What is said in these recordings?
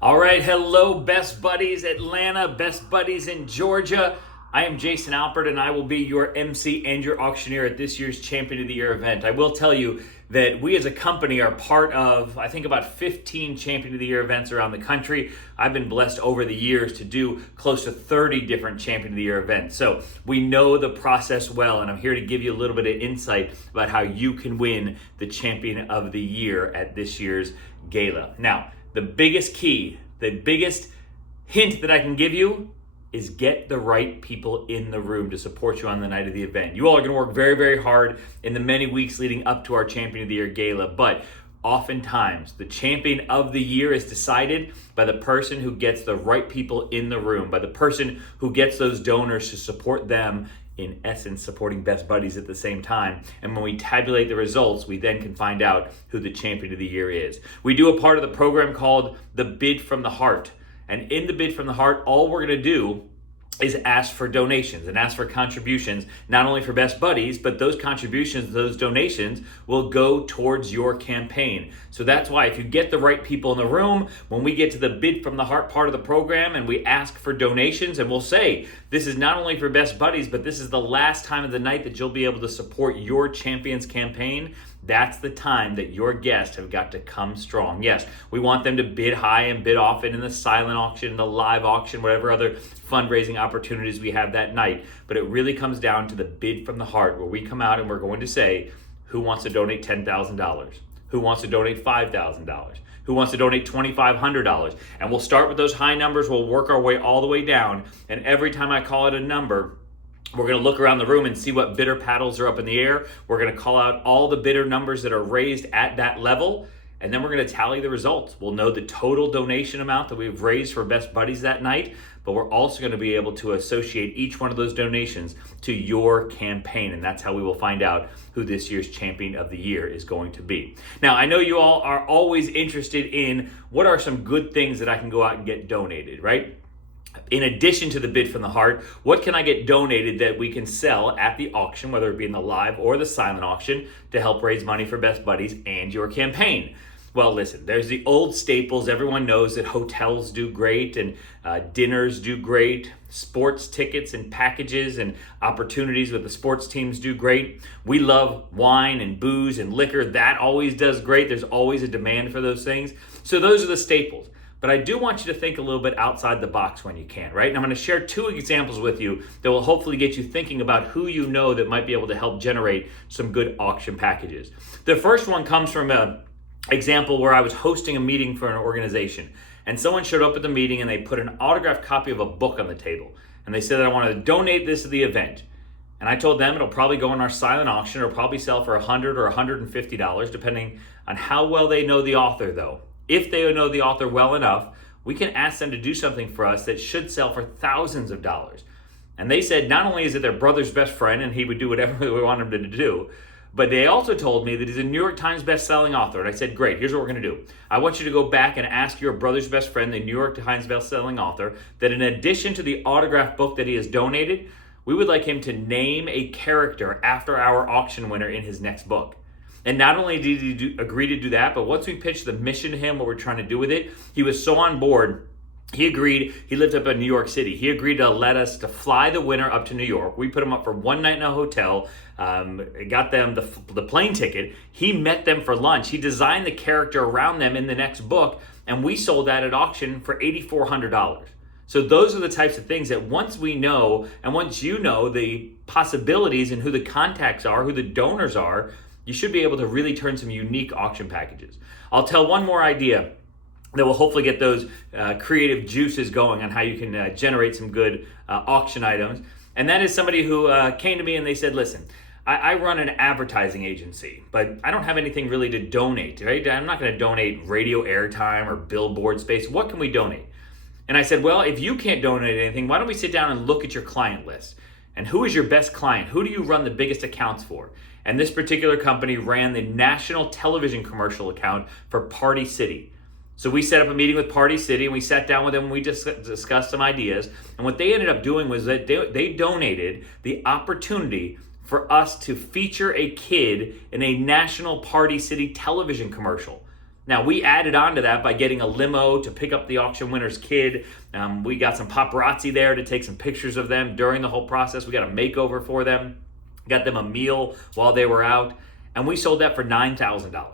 All right, hello, best buddies Atlanta, best buddies in Georgia. I am Jason Alpert, and I will be your MC and your auctioneer at this year's Champion of the Year event. I will tell you that we as a company are part of, I think, about 15 Champion of the Year events around the country. I've been blessed over the years to do close to 30 different Champion of the Year events. So we know the process well, and I'm here to give you a little bit of insight about how you can win the Champion of the Year at this year's gala. Now, the biggest key, the biggest hint that I can give you is get the right people in the room to support you on the night of the event. You all are going to work very, very hard in the many weeks leading up to our Champion of the Year gala, but oftentimes the Champion of the Year is decided by the person who gets the right people in the room, by the person who gets those donors to support them, in essence supporting best buddies at the same time. And when we tabulate the results, we then can find out who the Champion of the Year is. We do a part of the program called the Bid from the Heart. And in the Bid from the Heart, all we're gonna do is ask for donations and ask for contributions, not only for best buddies, but those contributions, those donations will go towards your campaign. So that's why if you get the right people in the room, when we get to the Bid from the Heart part of the program and we ask for donations, and we'll say, this is not only for best buddies, but this is the last time of the night that you'll be able to support your champion's campaign. That's the time that your guests have got to come strong. Yes, we want them to bid high and bid often in the silent auction, the live auction, whatever other fundraising opportunities we have that night. But it really comes down to the Bid from the Heart, where we come out and we're going to say, who wants to donate $10,000? Who wants to donate $5,000? Who wants to donate $2,500? And we'll start with those high numbers. We'll work our way all the way down. And every time I call it a number, we're going to look around the room and see what bidder paddles are up in the air. We're going to call out all the bidder numbers that are raised at that level, and then we're going to tally the results. We'll know the total donation amount that we've raised for Best Buddies that night, but we're also going to be able to associate each one of those donations to your campaign, and that's how we will find out who this year's Champion of the Year is going to be. Now, I know you all are always interested in what are some good things that I can go out and get donated, right? In addition to the Bid from the Heart, what can I get donated that we can sell at the auction, whether it be in the live or the silent auction, to help raise money for Best Buddies and your campaign? Well, listen, there's the old staples. Everyone knows that hotels do great and dinners do great. Sports tickets and packages and opportunities with the sports teams do great. We love wine and booze and liquor. That always does great. There's always a demand for those things. So those are the staples. But I do want you to think a little bit outside the box when you can, right? And I'm going to share two examples with you that will hopefully get you thinking about who you know that might be able to help generate some good auction packages. The first one comes from an example where I was hosting a meeting for an organization, and someone showed up at the meeting and they put an autographed copy of a book on the table. And they said that I wanted to donate this to the event. And I told them it'll probably go in our silent auction. It'll probably sell for $100 or $150, depending on how well they know the author, though. If they know the author well enough, we can ask them to do something for us that should sell for thousands of dollars. And they said not only is it their brother's best friend and he would do whatever we want him to do, but they also told me that he's a New York Times best-selling author. And I said, great, here's what we're going to do. I want you to go back and ask your brother's best friend, the New York Times best-selling author, that in addition to the autographed book that he has donated, we would like him to name a character after our auction winner in his next book. And not only did he agree to do that, but once we pitched the mission to him, what we're trying to do with it, he was so on board. He agreed. He lived up in New York City. He agreed to let us to fly the winner up to New York. We put him up for one night in a hotel, got them the plane ticket. He met them for lunch. He designed the character around them in the next book, and we sold that at auction for $8,400. So those are the types of things that once we know, and once you know the possibilities and who the contacts are, who the donors are, you should be able to really turn some unique auction packages. I'll tell one more idea that will hopefully get those creative juices going on how you can generate some good auction items. And that is somebody who came to me and they said, listen, I run an advertising agency, but I don't have anything really to donate, right? I'm not going to donate radio airtime or billboard space. What can we donate? And I said, well, if you can't donate anything, why don't we sit down and look at your client list? And who is your best client? Who do you run the biggest accounts for? And this particular company ran the national television commercial account for Party City. So we set up a meeting with Party City and we sat down with them and we discussed some ideas. And what they ended up doing was that they donated the opportunity for us to feature a kid in a national Party City television commercial. Now, we added on to that by getting a limo to pick up the auction winner's kid. We got some paparazzi there to take some pictures of them during the whole process. We got a makeover for them, got them a meal while they were out, and we sold that for $9,000.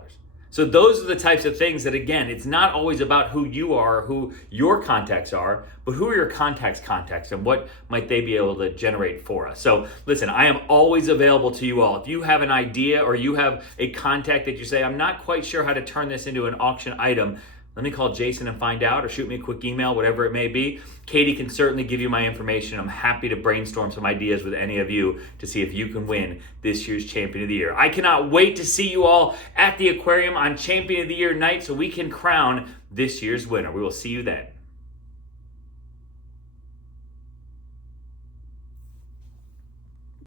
So those are the types of things that, again, it's not always about who you are, who your contacts are, but who are your contacts and what might they be able to generate for us. So listen, I am always available to you all. If you have an idea or you have a contact that you say, I'm not quite sure how to turn this into an auction item, let me call Jason and find out, or shoot me a quick email, whatever it may be. Katie can certainly give you my information. I'm happy to brainstorm some ideas with any of you to see if you can win this year's Champion of the Year. I cannot wait to see you all at the aquarium on Champion of the Year night so we can crown this year's winner. We will see you then.